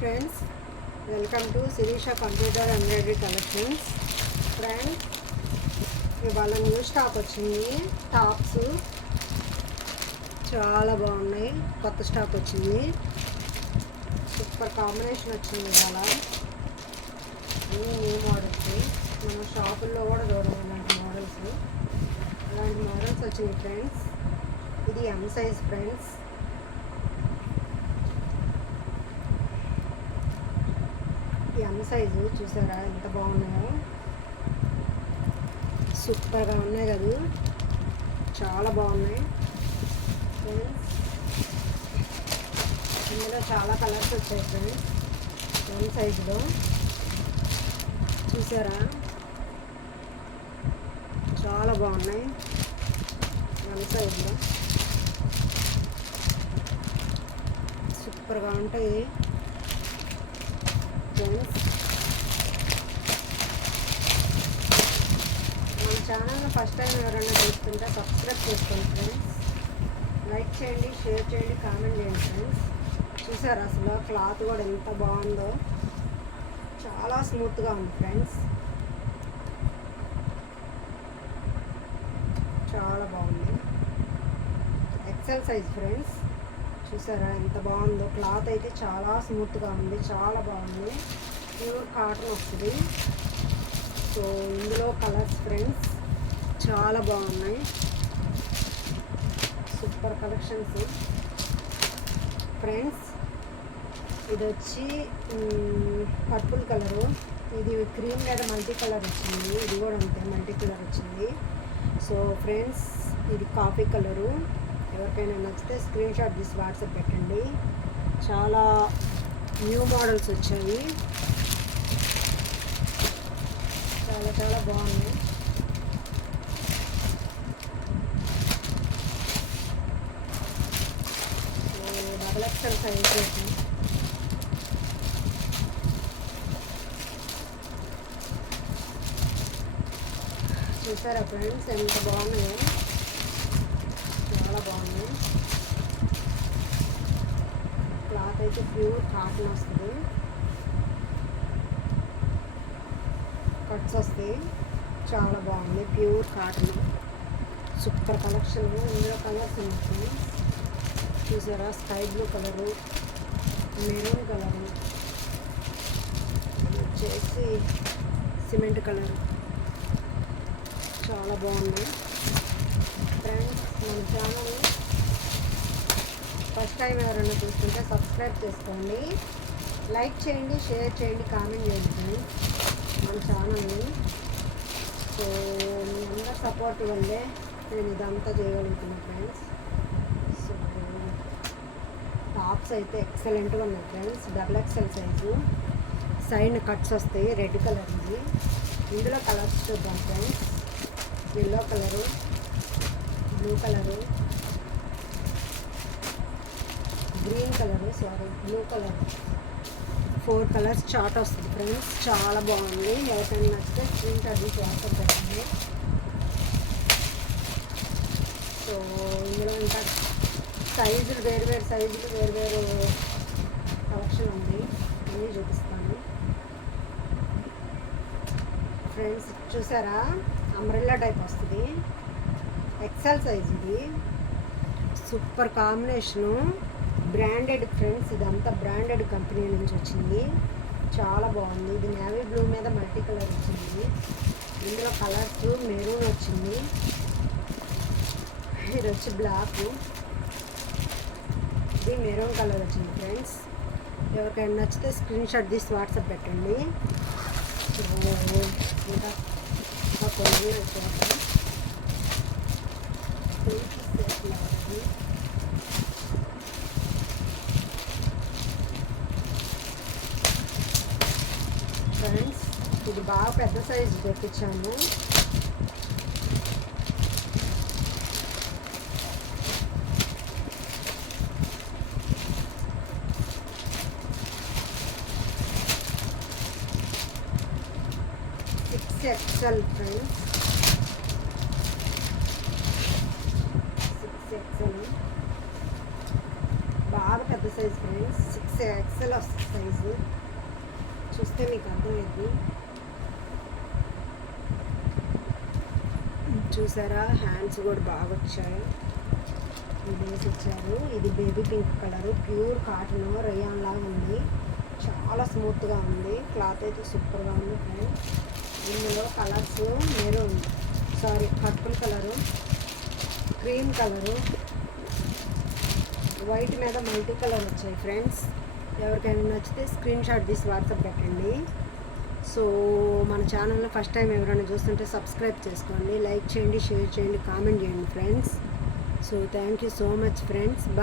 Friends, welcome to Sirisha computer embroidery collections. Friends, ఇవాళ new stock వచ్చింది. Tops చాలా బాగున్నాయి. కొత్త స్టాక్ వచ్చింది. సూపర్ కాంబినేషన్ వచ్చింది. ఇవాళ అన్నీ న్యూ మోడల్స్. మన షాపుల్లో కూడా చూడాలి ఇలాంటి మోడల్స్. అలాంటి మోడల్స్ వచ్చినాయి ఫ్రెండ్స్. ఇది M size friends. M size చూసారా ఎంత బాగున్నాయో. సూపర్గా ఉన్నాయి కదా, చాలా బాగున్నాయి ఫ్రెండ్స్. ఇందులో చాలా కలర్స్ వచ్చాయి ఫ్రెండ్స్. ఎం సైజులో చూసారా చాలా బాగున్నాయి. ఎం సైజులో సూపర్గా ఉంటాయి ఫ్రెండ్స్. మన ఛానల్ని ఫస్ట్ టైం ఎవరైనా చూస్తుంటే సబ్స్క్రైబ్ చేసుకోండి ఫ్రెండ్స్. లైక్ చేయండి, షేర్ చేయండి, కామెంట్ చేయండి ఫ్రెండ్స్. చూసారు అసలు క్లాత్ కూడా ఎంత బాగుందో. చాలా స్మూత్గా ఉంది ఫ్రెండ్స్. చాలా బాగుంది. XL size friends. చూసారా ఎంత బాగుందో. క్లాత్ అయితే చాలా స్మూత్గా ఉంది, చాలా బాగుంది. ప్యూర్ కాటన్ వస్తుంది. సో ఇందులో కలర్స్ ఫ్రెండ్స్ చాలా బాగున్నాయి. Super collections friends. ఇది వచ్చి పర్పుల్ కలరు. ఇది క్రీమ్ లేదా మల్టీ కలర్ వచ్చింది. ఇది కూడా అంతే మల్టీ కలర్ వచ్చింది. సో ఫ్రెండ్స్, ఇది కాఫీ కలరు. ఎవరికైనా నచ్చితే స్క్రీన్ షాట్ తీసి వాట్సాప్ పెట్టండి. చాలా న్యూ మోడల్స్ వచ్చాయి. చాలా చాలా బాగున్నాయి. డబల్ ఎక్స్ఎల్ సైజ్ చేసి చూసారా ఫ్రెండ్స్ ఎంత బాగున్నాయో. చాలా బాగున్నాయి. క్లాత్ అయితే ప్యూర్ కాటన్ వస్తుంది. కట్స్ వస్తాయి. చాలా బాగుంది. Pure cotton. Super collection. ఇందులో కలర్స్ ఉన్నాయి చూసారా. Sky blue colour, maroon colour, వచ్చేసి సిమెంట్ కలర్. చాలా బాగున్నాయి ఫ్రెండ్స్. మన ఛానల్ ఫస్ట్ టైం ఎవరైనా చూస్తుంటే సబ్స్క్రైబ్ చేసుకోండి. లైక్ చేయండి, షేర్ చేయండి, కామెంట్ చేయండి ఫ్రెండ్స్ మన ఛానల్ని. సో మీ అందరు సపోర్ట్ వల్లే నేను ఇదంతా చేయగలుగుతున్నాను ఫ్రెండ్స్. సో టాప్స్ అయితే ఎక్సలెంట్గా ఉన్నాయి friends. Double XL size. Side cuts వస్తాయి. రెడ్ కలర్ ఇది. ఇందులో కలర్స్ చూద్దాం friends. Yellow colour, blue colour, green colour, blue colour. 4 colours chart వస్తుంది ఫ్రెండ్స్. చాలా బాగుంది. ఎవరికైనా నచ్చితే స్క్రీన్ షాట్ తీసి వాట్సాప్ పెట్టండి. సో ఇందులో ఇంకా సైజులు వేరు సైజులు వేరు కలెక్షన్ ఉంది. అన్నీ చూపిస్తాను ఫ్రెండ్స్. చూసారా అంబ్రెల్లా టైప్ వస్తుంది. XL size. ఇది సూపర్ కాంబినేషను. Branded friends. ఇదంతా బ్రాండెడ్ కంపెనీ నుంచి వచ్చింది. చాలా బాగుంది. ఇది నేవీ బ్లూ మీద మల్టీ కలర్ వచ్చింది. ఇందులో కలర్స్ మెరూన్ వచ్చింది. ఇది వచ్చి బ్లాక్. ఇది మెరూన్ కలర్ వచ్చింది ఫ్రెండ్స్. ఎవరికైనా నచ్చితే స్క్రీన్ షాట్ తీసి వాట్సాప్ పెట్టండి. ఇంకా కొన్ని వచ్చాక ఫ్రెండ్స్, ఇది బాగా పెద్ద సైజు తెప్పించాను. XL friends. 6 ఎక్సెల్. బాగా బాగా పెద్ద సైజ్ ఫ్రెండ్స్, 6XL వస్తుంది సైజు. చూస్తే మీకు అర్థమైంది. చూసారా, హ్యాండ్స్ కూడా బాగా వచ్చాయి. వేసి ఇచ్చారు. ఇది baby pink colour, pure cotton rayon లాగా ఉంది. చాలా స్మూత్గా ఉంది. క్లాత్ అయితే సూపర్గా ఉంది ఫ్రెండ్స్. ఇందులో colours maroon, purple colour, cream colour, white మీద మల్టీ కలర్ వచ్చాయి ఫ్రెండ్స్. ఎవరికైనా నచ్చితే స్క్రీన్ షాట్ తీసి వాట్సాప్ పెట్టండి. సో మన ఛానల్లో ఫస్ట్ టైం ఎవరైనా చూస్తుంటే సబ్స్క్రైబ్ చేసుకోండి, లైక్ చేయండి, షేర్ చేయండి, కామెంట్ చేయండి friends. So thank you so much friends. Bye.